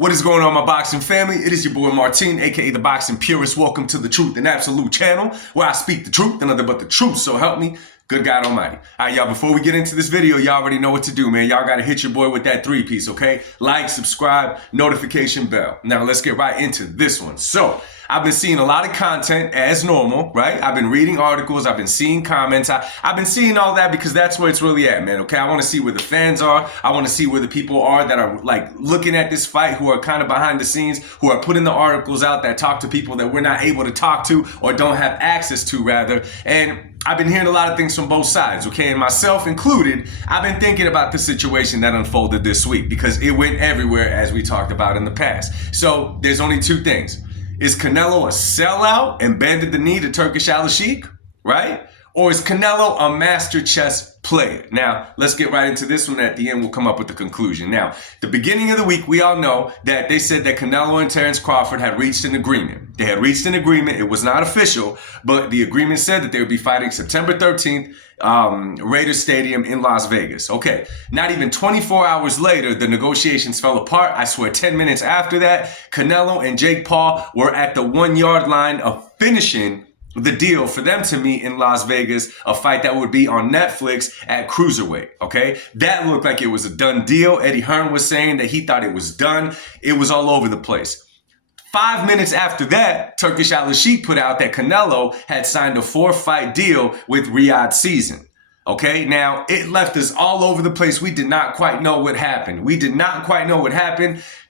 What is going on, my boxing family? It is your boy Martin, aka the Boxing Purist. Welcome to the Truth and Absolute channel, where I speak the truth and nothing but the truth, so help me, good God Almighty. All right, y'all, before we get into this video, y'all already know what to do, man. Y'all got to hit your boy with that three-piece, okay? Like, subscribe, notification bell. Now, let's get right into this one. So, I've been seeing a lot of content as normal, right? I've been reading articles, I've been seeing comments, I've been seeing all that because that's where it's really at, man, okay? I want to see where the fans are, I want to see where the people are that are like looking at this fight, who are kind of behind the scenes, who are putting the articles out that talk to people that we're not able to talk to or don't have access to, rather. And I've been hearing a lot of things from both sides, okay? And myself included, I've been thinking about the situation that unfolded this week because it went everywhere, as we talked about in the past. So there's only two things. Is Canelo a sellout and bended the knee to Turkish Al-Sheikh, right? Or is Canelo a master chess player? Now, let's get right into this one. At the end, we'll come up with the conclusion. Now, the beginning of the week, we all know that they said that Canelo and Terence Crawford had reached an agreement. They had reached an agreement. It was not official, but the agreement said that they would be fighting September 13th, Raiders Stadium in Las Vegas. Okay, not even 24 hours later, the negotiations fell apart. I swear 10 minutes after that, Canelo and Jake Paul were at the 1 yard line of finishing the deal for them to meet in Las Vegas, a fight that would be on Netflix at cruiserweight, okay? That looked like it was a done deal. Eddie Hearn was saying that he thought it was done. It was all over the place. 5 minutes after that, Turkish Al-Sheikh put out that Canelo had signed a 4-fight deal with Riyadh Season. Okay, now it left us all over the place. We did not quite know what happened.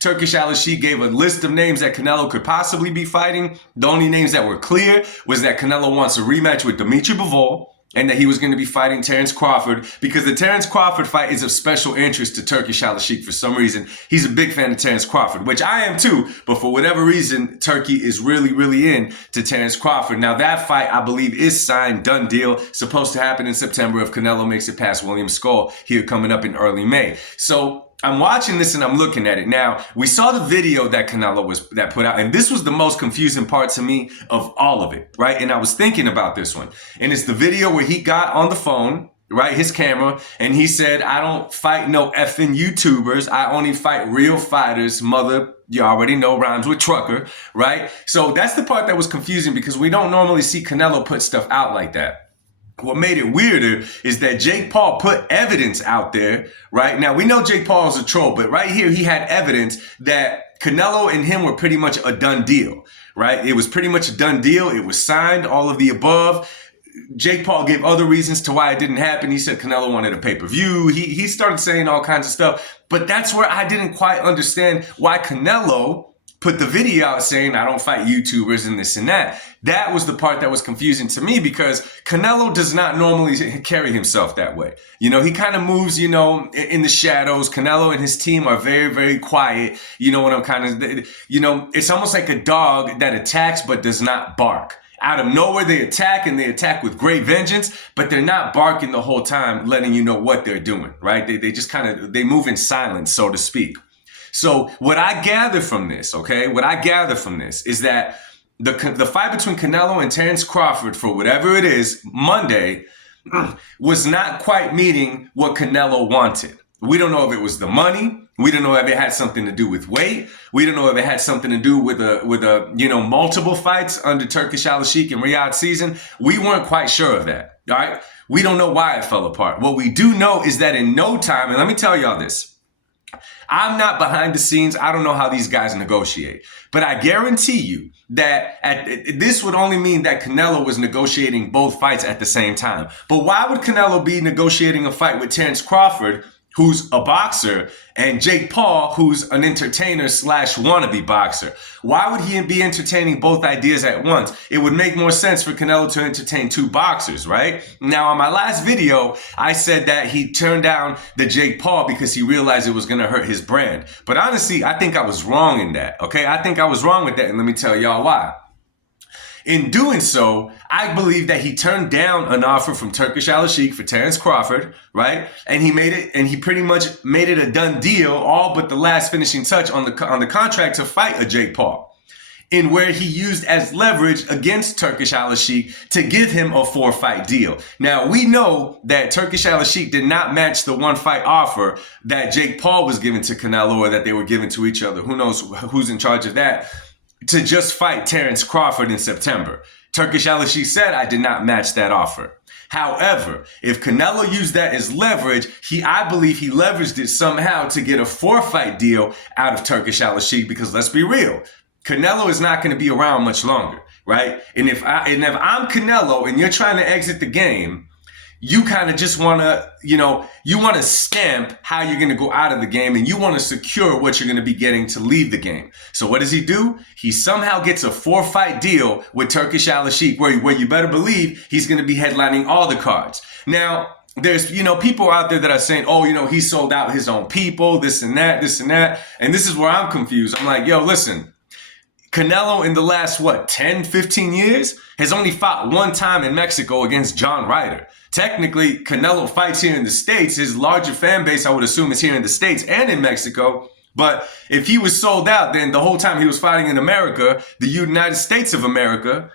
Turkish Al-Sheikh gave a list of names that Canelo could possibly be fighting. The only names that were clear was that Canelo wants a rematch with Dimitri Bivol, and that he was going to be fighting Terence Crawford, because the Terence Crawford fight is of special interest to Turkish Al-Sheikh for some reason. He's a big fan of Terence Crawford, which I am too, but for whatever reason, Turkey is really in to Terence Crawford. Now that fight, I believe, is signed, done deal, supposed to happen in September if Canelo makes it past William Skull here coming up in early May. So I'm watching this and I'm looking at it. Now, we saw the video that Canelo put out, and this was the most confusing part to me of all of it, right? And I was thinking about this one. And it's the video where he got on the phone, right, his camera, and he said, "I don't fight no effing YouTubers. I only fight real fighters, mother." You already know, rhymes with trucker, right? So that's the part that was confusing because we don't normally see Canelo put stuff out like that. What made it weirder is that Jake Paul put evidence out there, right? Now, we know Jake Paul is a troll, but right here, he had evidence that Canelo and him were pretty much a done deal, right? It was pretty much a done deal. It was signed, all of the above. Jake Paul gave other reasons to why it didn't happen. He said Canelo wanted a pay-per-view. He started saying all kinds of stuff, but that's where I didn't quite understand why Canelo put the video out saying, "I don't fight YouTubers," and this and that. That was the part that was confusing to me because Canelo does not normally carry himself that way. You know, he kind of moves, you know, in the shadows. Canelo and his team are very quiet. You know what I'm kind of, you know, it's almost like a dog that attacks but does not bark. Out of nowhere, they attack, and they attack with great vengeance, but they're not barking the whole time, letting you know what they're doing, right? They just kind of, they move in silence, so to speak. So what I gather from this, okay, is that the fight between Canelo and Terence Crawford, for whatever it is, Monday, was not quite meeting what Canelo wanted. We don't know if it was the money. We don't know if it had something to do with weight. We don't know if it had something to do with a you know, multiple fights under Turkish Al-Sheikh and Riyadh Season. We weren't quite sure of that, all right? We don't know why it fell apart. What we do know is that in no time, and let me tell y'all this, I'm not behind the scenes. I don't know how these guys negotiate, but I guarantee you that this would only mean that Canelo was negotiating both fights at the same time. But why would Canelo be negotiating a fight with Terence Crawford, who's a boxer, and Jake Paul, who's an entertainer / wannabe boxer? Why would he be entertaining both ideas at once? It would make more sense for Canelo to entertain two boxers, right? Now, on my last video, I said that he turned down the Jake Paul because he realized it was going to hurt his brand. But honestly, I think I was wrong in that, okay? I think I was wrong with that, and let me tell y'all why. In doing so, I believe that he turned down an offer from Turkish Al-Sheikh for Terence Crawford, right? And he pretty much made it a done deal, all but the last finishing touch on the contract to fight a Jake Paul. in where he used as leverage against Turkish Al-Sheikh to give him a 4-fight deal. Now, we know that Turkish Al-Sheikh did not match the 1-fight offer that Jake Paul was giving to Canelo, or that they were giving to each other. Who knows who's in charge of that? To just fight Terence Crawford in September. Turkish Al-Sheikh said, I did not match that offer. However, if Canelo used that as leverage, I believe he leveraged it somehow to get a 4-fight deal out of Turkish Al-Sheikh, because let's be real, Canelo is not going to be around much longer, right? And if I'm Canelo and you're trying to exit the game, you kind of just want to, you want to stamp how you're going to go out of the game, and you want to secure what you're going to be getting to leave the game. So what does he do? He somehow gets a 4-fight deal with Turkish Al-Sheikh, where you better believe he's going to be headlining all the cards. Now, there's, people out there that are saying, oh, he sold out his own people, this and that, this and that. And this is where I'm confused. I'm like, yo, listen, Canelo in the last, 10, 15 years has only fought one time in Mexico against John Ryder. Technically, Canelo fights here in the States. His larger fan base, I would assume, is here in the States and in Mexico. But if he was sold out, then the whole time he was fighting in America, the United States of America,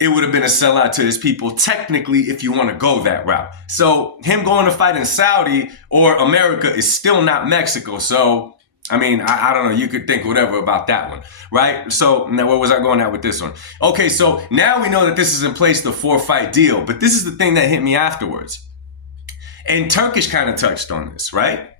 it would have been a sellout to his people, technically, if you want to go that route. So him going to fight in Saudi or America is still not Mexico. So I mean, I don't know. You could think whatever about that one, right? So now where was I going at with this one? Okay, so now we know that this is in place, the 4-fight deal. But this is the thing that hit me afterwards. And Turkish kind of touched on this, right?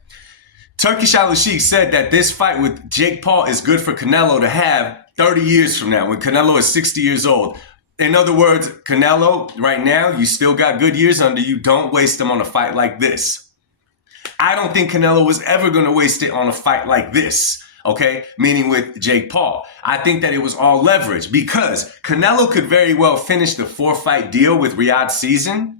Turkish Al-Sheikh said that this fight with Jake Paul is good for Canelo to have 30 years from now, when Canelo is 60 years old. In other words, Canelo, right now, you still got good years under you. Don't waste them on a fight like this. I don't think Canelo was ever going to waste it on a fight like this, okay? Meaning with Jake Paul. I think that it was all leverage, because Canelo could very well finish the 4-fight deal with Riyadh Season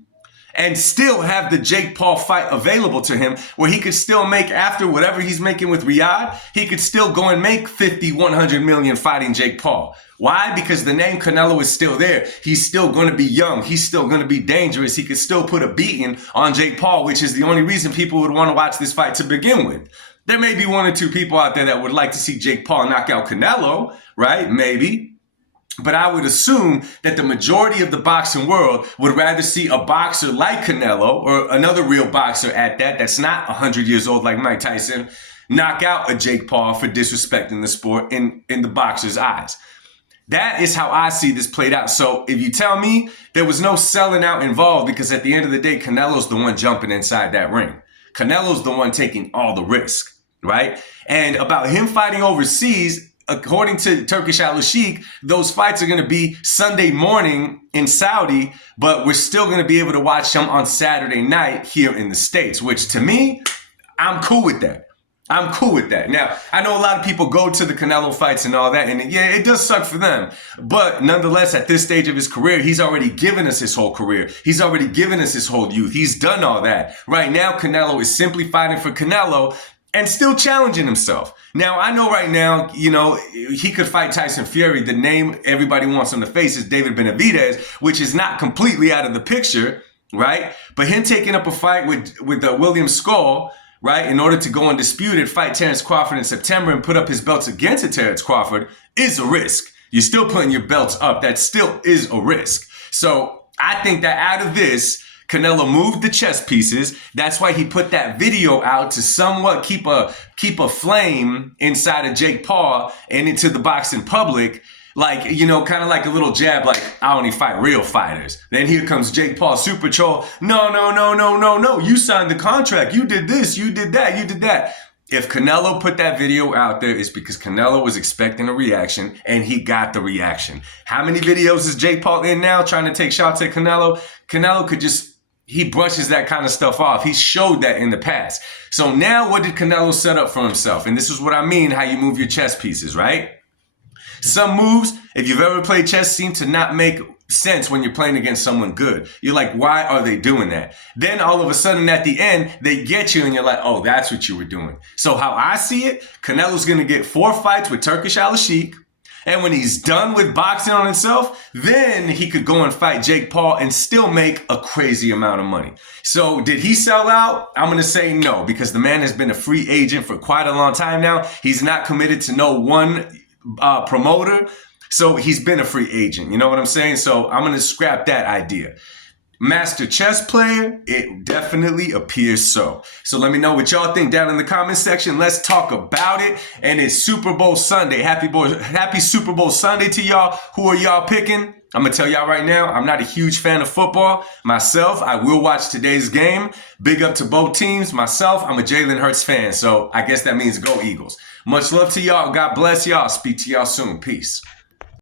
and still have the Jake Paul fight available to him, where he could still make, after whatever he's making with Riyadh, he could still go and make 50, 100 million fighting Jake Paul. Why? Because the name Canelo is still there. He's still going to be young. He's still going to be dangerous. He could still put a beating on Jake Paul, which is the only reason people would want to watch this fight to begin with. There may be 1 or 2 people out there that would like to see Jake Paul knock out Canelo, right? Maybe. But I would assume that the majority of the boxing world would rather see a boxer like Canelo, or another real boxer at that, that's not 100 years old like Mike Tyson, knock out a Jake Paul for disrespecting the sport in the boxer's eyes. That is how I see this played out. So if you tell me there was no selling out involved, because at the end of the day, Canelo's the one jumping inside that ring. Canelo's the one taking all the risk, right? And about him fighting overseas, according to Turkish Al-Sheikh, those fights are going to be Sunday morning in Saudi, but we're still going to be able to watch them on Saturday night here in the States, which to me, I'm cool with that. I'm cool with that. Now, I know a lot of people go to the Canelo fights and all that, and yeah, it does suck for them. But nonetheless, at this stage of his career, he's already given us his whole career. He's already given us his whole youth. He's done all that. Right now, Canelo is simply fighting for Canelo and still challenging himself. Now, I know right now, he could fight Tyson Fury. The name everybody wants him to face is David Benavidez, which is not completely out of the picture, right? But him taking up a fight with William Skull, right, in order to go undisputed, fight Terence Crawford in September and put up his belts against Terence Crawford is a risk. You're still putting your belts up. That still is a risk. So I think that out of this, Canelo moved the chess pieces. That's why he put that video out to somewhat keep a flame inside of Jake Paul and into the boxing public. Like, kind of like a little jab, like, I only fight real fighters. Then here comes Jake Paul, Super Troll. No. You signed the contract. You did this. You did that. You did that. If Canelo put that video out there, it's because Canelo was expecting a reaction, and he got the reaction. How many videos is Jake Paul in now trying to take shots at Canelo? Canelo could he brushes that kind of stuff off. He showed that in the past. So now what did Canelo set up for himself? And this is what I mean, how you move your chess pieces, right? Some moves, if you've ever played chess, seem to not make sense when you're playing against someone good. You're like, why are they doing that? Then all of a sudden at the end, they get you and you're like, oh, that's what you were doing. So how I see it, Canelo's going to get 4 fights with Turkish Al-Sheikh. And when he's done with boxing on himself, then he could go and fight Jake Paul and still make a crazy amount of money. So did he sell out? I'm going to say no, because the man has been a free agent for quite a long time now. He's not committed to no one promoter. So he's been a free agent. You know what I'm saying? So I'm going to scrap that idea. Master chess player, it definitely appears so. So let me know what y'all think down in the comment section. Let's talk about it. And it's Super Bowl Sunday. Happy Super Bowl Sunday to y'all. Who are y'all picking? I'm going to tell y'all right now, I'm not a huge fan of football. Myself, I will watch today's game. Big up to both teams. Myself, I'm a Jalen Hurts fan. So I guess that means go Eagles. Much love to y'all. God bless y'all. Speak to y'all soon. Peace.